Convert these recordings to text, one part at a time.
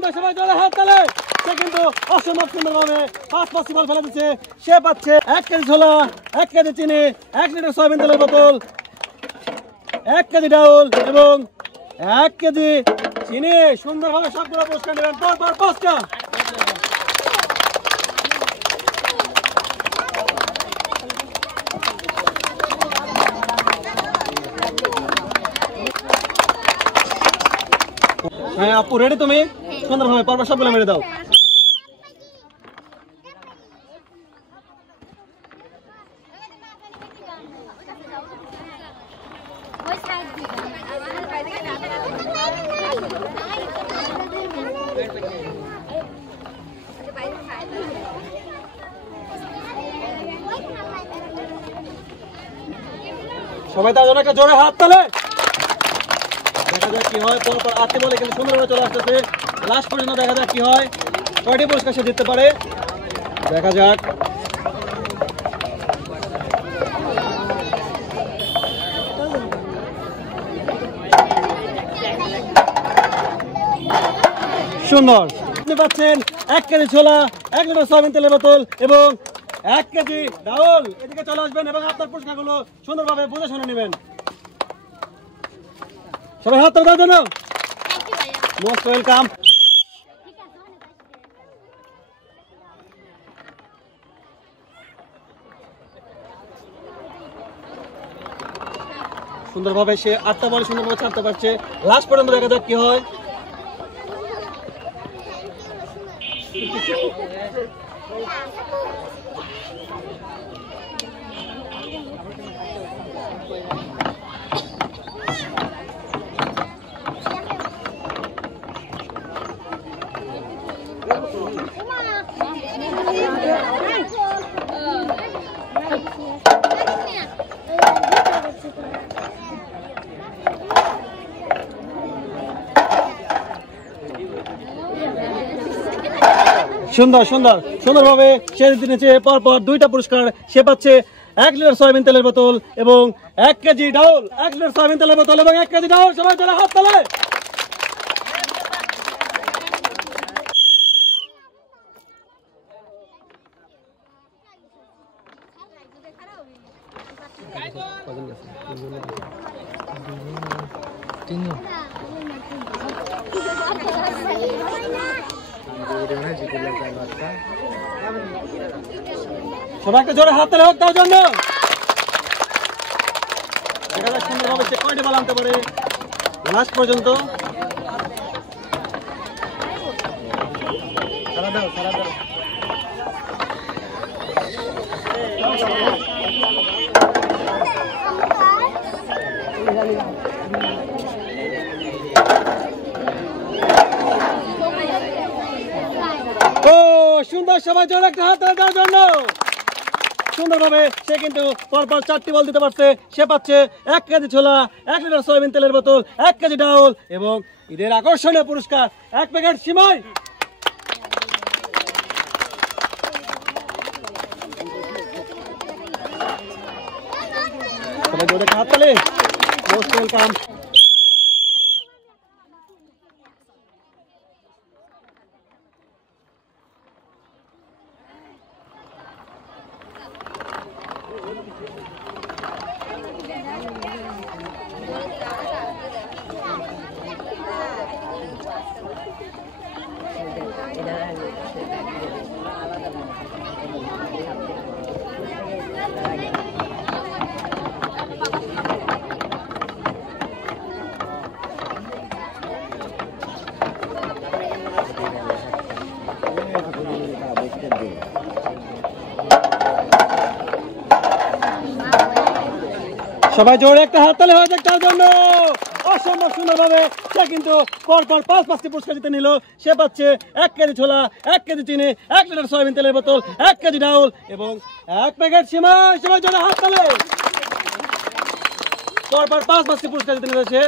সুন্দর সবাই জোরে হাত তালে। সে কিন্তু অসম্ভব সুন্দরভাবে 5 বল ফেলে দিচ্ছে। সে পাচ্ছে 1 কেজি ছোলা, 1 কেজি চিনি, 1 লিটার সয়াবিন তেলের বোতল, 1 কেজি ডাউল এবং 1 কেজি চিনি। সুন্দরভাবে সবগুলো পুরস্কার নেবেন পরপর 5টা। হ্যাঁ আপু রেডি তুমি? সুন্দরভাবে পরপর সবগুলো মেরে দাও। সবাই তার জন্য একটা জোরে হাত তালে। দেখা যাক কি হয়। পরপর আটটি বলে কিন্তু সুন্দরভাবে চলে আসতেছে। লাস্ট পর্যন্ত দেখা যাক কি হয়, কয়টি পুরস্কার সে জিততে পারে। দেখা যাক। সুন্দর আপনি পাচ্ছেন 1 কেজি ছোলা, 1 লিটার সয়াবিন তেলের বোতল এবং 1 কেজি ডাউল। এদিকে চলে আসবেন এবং আপনার পুরস্কারগুলো সুন্দরভাবে বুঝে শুনে নেবেন। সবাই হাত তালি দেওয়ার জন্য মোস্ট ওয়েলকাম। সুন্দরভাবে সে 8টা বল সুন্দরভাবে ছাড়তে পারছে। লাস্ট পর্যন্ত দেখা যাক কি হয়। সুন্দর সুন্দর সুন্দরভাবে সে দিনেছে পরপর 2টা পুরস্কার। সে পাচ্ছে 1 লিটার সয়াবিন তেলের বোতল এবং 1 কেজি ডাউল। 1 লিটার সয়াবিন তেলের বোতল এবং 1 কেজি ডাউল। সবাই চলে হাত তালে। সবাই একটা জোরে হাত তালে হোক তার জন্য। দেখা যাক সুন্দরভাবে সে কয়টি বল আনতে পারে লাস্ট পর্যন্ত। ও সুন্দর সবাই জোরে একটা হাত তালি দেওয়ার জন্য। সুন্দরভাবে সে কিন্তু পরপর 4টি বল দিতে পারছে। সে পাচ্ছে 1 কেজি ছোলা, 1 লিটার সয়াবিন তেলের বোতল, 1 কেজি ডাউল এবং ঈদের আকর্ষণীয় পুরস্কার 1 প্যাকেট সিমাই। সবাই জোরে হাত তালি। Most welcome. সবাই জোরে একটা হাততালি হয়ে যাক তার জন্য। অসম্ভব সুন্দরভাবে সে কিন্তু পরপর 5টি পুরস্কার জিতে নিল। সে পাচ্ছে 1 কেজি ছোলা, 1 কেজি চিনি, 1 লিটার সয়াবিন তেলের বোতল, 1 কেজি ডাউল এবং 1 প্যাকেট সিমাই। সবাই জোরে হাততালি। পরপর 5টি পুরস্কার জিতে নিল সে।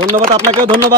ধন্যবাদ আপনাকেও, ধন্যবাদ।